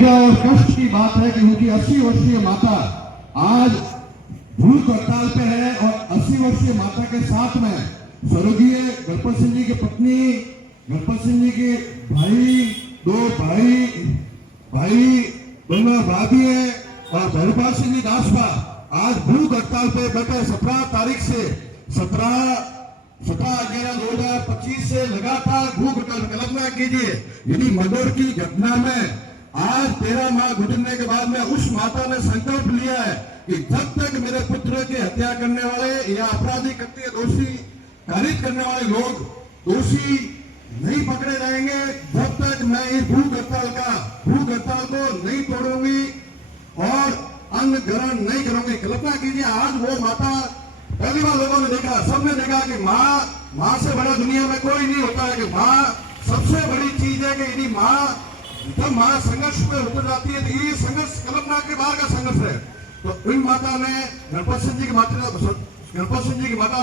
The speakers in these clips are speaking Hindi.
पीड़ा और कष्ट की बात है कि उनकी 80 वर्षीय माता आज भूख हड़ताल पे है और 80 वर्षीय माता के साथ में स्वर्गीय गणपत सिंह जी की पत्नी, गणपत सिंह जी के दो भाई दोनों भाभी है और धर्मपाल सिंह जी दासपा आज भूख हड़ताल पे बैठे 17 तारीख से 17/11/2025 से लगातार भूख हड़ताल। कल्पना कीजिए यदि मर्डर की घटना में आज 13 माह गुजरने के बाद में उस माता ने संकल्प लिया है कि जब तक मेरे पुत्र की हत्या करने वाले या अपराधी कृत्य दोषी कारित करने वाले लोग दोषी नहीं पकड़े जाएंगे, जब तक मैं इस भूख हड़ताल को नहीं तोड़ूंगी और अन्न ग्रहण नहीं करूंगी। कल्पना कीजिए आज वो माता पहली बार लोगों ने देखा, सबने देखा कि माँ से बड़ा दुनिया में कोई नहीं होता है, कि माँ सबसे बड़ी चीज है। कि यदि जब माँ संघर्ष में उतर जाती है तो ये संघर्ष कल्पना के बाहर का संघर्ष है। तो इन माता ने गणपत सिंह जी की माता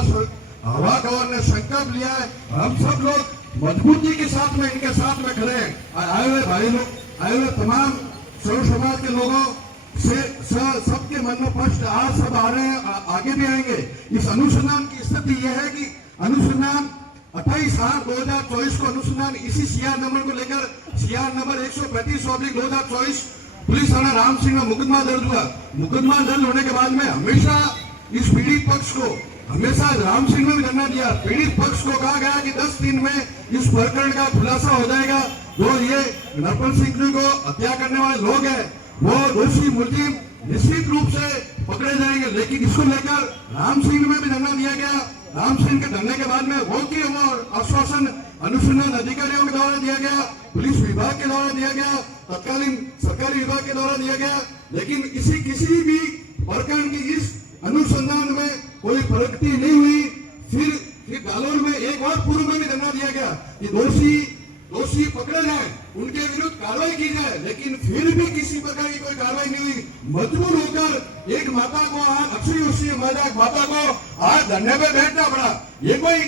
हवा गौर ने संकल्प लिया है। हम सब लोग मजबूती के साथ में इनके साथ में खड़े हैं। आए हुए तमाम सर्व समाज के लोगों से सबके मन में प्रश्न आज सब आ रहे हैं, आगे भी आएंगे। इस अनुसंधान की स्थिति यह है कि अनुसंधान 28/8/2024 को अनुसंधान इसी सीआर नंबर को लेकर सीआर नंबर 135/2024 पुलिस थाना राम सिंह में मुकदमा दर्ज हुआ। मुकदमा दर्ज होने के बाद में हमेशा इस पीड़ित पक्ष को राम सिंह में भी धरना दिया। पीड़ित पक्ष को कहा गया कि 10 दिन में इस प्रकरण का खुलासा हो जाएगा। जो ये गणपत सिंह जी को हत्या करने वाले लोग हैं वो दोषी मुलजिम निश्चित रूप से पकड़े जाएंगे। लेकिन इसको लेकर राम सिंह में भी धरना दिया गया। राम सिंह के धरने के बाद में वो की आश्वासन अनुसंधान अधिकारियों के द्वारा दिया गया, पुलिस विभाग के द्वारा दिया गया, तत्कालीन सरकारी विभाग के द्वारा दिया गया। लेकिन किसी भी प्रकरण की इस अनुसंधान में कोई प्रगति नहीं हुई। फिर जालौर में एक और पूर्व में भी धरना दिया गया कि दोषी पकड़े जाए, उनके विरुद्ध कार्रवाई की जाए। लेकिन फिर भी किसी प्रकार की कोई कार्रवाई नहीं हुई। मजबूर होकर एक माता को आज 80 वर्षीय माता को आज धरने पे बैठना पड़ा। ये कोई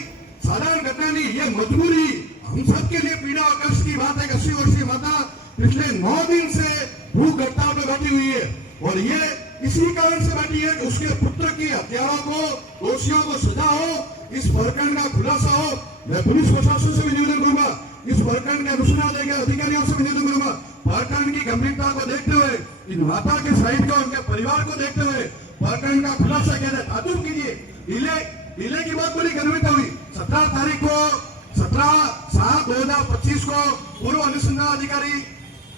साधारण घटना नहीं, ये मजबूरी हम सबके लिए पीड़ा और कष्ट की बात है। 80 वर्षीय माता पिछले 9 दिन से भूख हड़ताल पे बैठी हुई है और ये इसी कारण से बैठी है कि उसके पुत्र की हत्यारों को, दोषियों को सजा हो, इस प्रकरण का खुलासा हो। मैं पुलिस प्रशासन से भी निवेदन करूंगा, इस प्रकरण के अनुसंधान अधिकारियों से भी निवेदन करूंगा, प्रकरण की गंभीरता को देखते हुए, इन माता के साइड को, उनके परिवार को देखते हुए प्रकरण का खुलासा किया जाए। ताजुब कीजिए, डिले की बात बड़ी गंभीरता हुई। 17 तारीख को 17/7/2025 को पूर्व अनुसंधान अधिकारी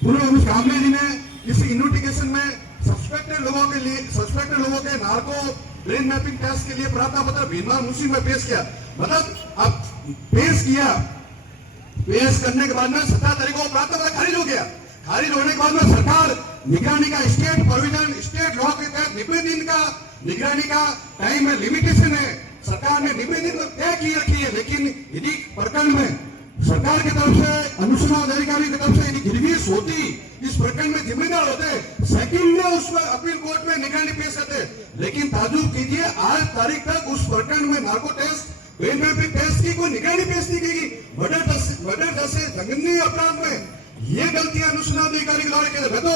कामले जी ने इस इन्वेस्टिगेशन में सस्पेक्टेड लोगों के नार्को ब्रेन मैपिंग टेस्ट के लिए प्रार्थना पत्र भीमराव मुंशी में पेश किया। मतलब अब पेश करने के बाद में 17 तारीख को प्रार्थना पत्र खारिज हो गया। खारिज होने के बाद में सरकार निगरानी का स्टेट लॉ के तहत 90 दिन का निगरानी का टाइम में लिमिटेशन है। सरकार ने 90 दिन तय की रखी है। लेकिन यदि प्रकरण में सरकार की तरफ से, अनुसंधान अधिकारी की तरफ से यदि गिरवीश होती, इस प्रकरण में जिम्मेदार होते, सेकंड में उस पर अपील कोर्ट में निगरानी पेश करते। लेकिन ताजुब कीजिए, आज तारीख तक उस प्रकरण में narco test, brain mapping test की कोई निगरानी पेश नहीं की। मर्डर जैसे जघन्य अपराध में ये गलतियां अनुसंधान अधिकारी के द्वारा की। मैं तो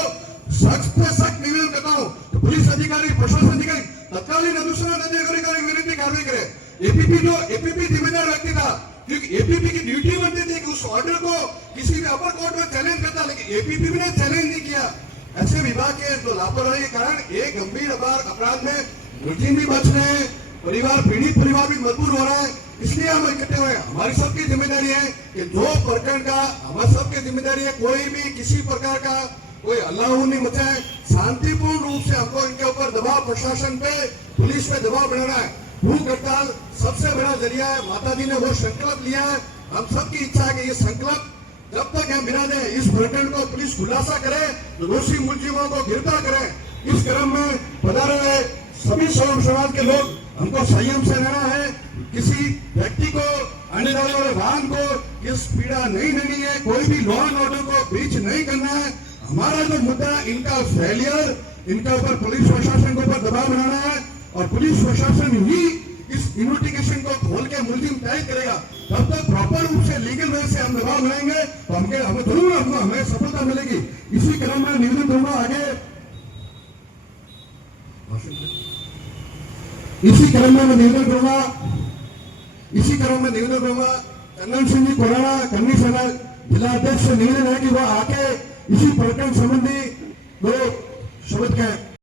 सख्त से सख्त निवेदन करता हूँ तो पुलिस अधिकारी, प्रशासन अधिकारी तत्कालीन अनुसंधान अधिकारी की विरुद्ध कार्रवाई करे। एपीपी जिम्मेदार व्यक्ति था, क्योंकि एपीपी की ड्यूटी बनती थी कि उस ऑर्डर को किसी भी अपर कोर्ट में चैलेंज करता, लेकिन एपीपी ने चैलेंज नहीं किया। ऐसे विभाग के जो लापरवाही के कारण एक गंभीर अपराध में मुलजिम भी बच रहे हैं, पीड़ित परिवार भी मजबूर हो रहा है। इसलिए हम इकट्ठे हुए। हमारी सबकी जिम्मेदारी है कि जो प्रकरण का हमारे सबकी जिम्मेदारी है, कोई भी किसी प्रकार का कोई हल्ला नहीं मचाए, शांतिपूर्ण रूप से हमको इनके ऊपर दबाव, प्रशासन पे, पुलिस पे दबाव बनाना है। भूख हड़ताल सबसे बड़ा जरिया है। माता जी ने वो संकल्प लिया है। हम सबकी इच्छा है कि ये संकल्प जब तक हम बिना दे इस प्रकरण को पुलिस खुलासा करे, तो दोषी मुलजिमों को गिरफ्तार करें। इस क्रम में पधारे हुए सभी समाज के लोग, हमको संयम से रहना है। किसी व्यक्ति को, आने वाले वाहन को इस पीड़ा नहीं देनी है। कोई भी लॉ एंड ऑर्डर को ब्रीच नहीं करना है। हमारा जो मुद्दा, इनका फेलियर, इनके ऊपर पुलिस प्रशासन के ऊपर दबाव बनाना है और पुलिस प्रशासन ही इस इन्वेस्टिगेशन को खोल के मुलजिम तय करेगा, तब तक प्रॉपर रूप से लीगल वे से हम दबाव बनाएंगे तो हमें जरूर हमें सफलता मिलेगी। इसी क्रम में निवेदन करूंगा आगे, इसी क्रम में मैं निवेदन करूंगा चंदन सिंह जी कोराना कन्नी सेना जिला अध्यक्ष से निवेदन है कि वह आके इसी प्रकरण संबंधी दो शब्द कहें।